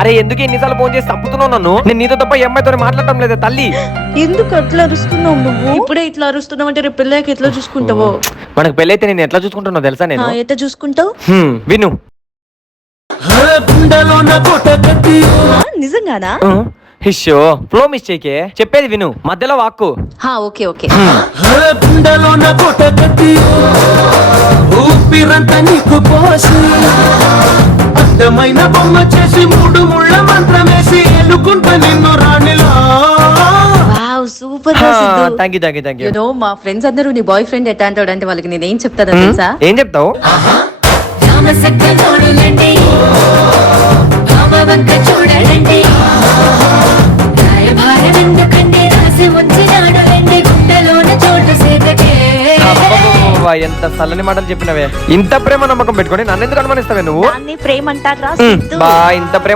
అరే ఎందుకు ఎన్నిసార్లు ఫోన్ చేసి చంపుతున్నావు నన్ను? నేను నీతో తప్ప ఈ అమ్మాయితో మాట్లాడటం లేదా తల్లి? ఎందుకు అట్లా అరుస్తున్నావు నువ్వు? ఇప్పుడే ఇట్లా అరుస్తున్నావు అంటే రేపు పెళ్ళాక ఎట్లా చూసుకుంటావో? మనకు పెళ్ళైతే నేను ఎట్లా చూసుకుంటున్నావు తెలుసా నేను? ఎట్లా చూసుకుంటావు? విను. నిజంగానా? హిషో ఫ్లో మిస్టేక్ చెప్పేది విను, మధ్యలో వాక్కు. Okay okay. ఊపిరంతా నీకు పోసి అర్థమైన బొమ్మ చేసి 3 ముళ్ళ మంత్రం వేసి ఎన్నుకుంటా నిన్ను రాణిలా. Wow super. Thank you thank you thank you. మా ఫ్రెండ్స్ అందరూ నీ బాయ్ ఫ్రెండ్ ఎట్లా అంటాడు అంటే వాళ్ళకి నేనేం చెప్తానో తెలుసా? ఏం చెప్తావు? చూడండి ఎంత చల్లని మాటలు చెప్పినవే. ఇంత ప్రేమ నమ్మకం పెట్టుకొని నన్ను ఎందుకు అనుమానిస్తావే నువ్వు? ప్రేమ అంటారా? బా ఇంత ప్రేమ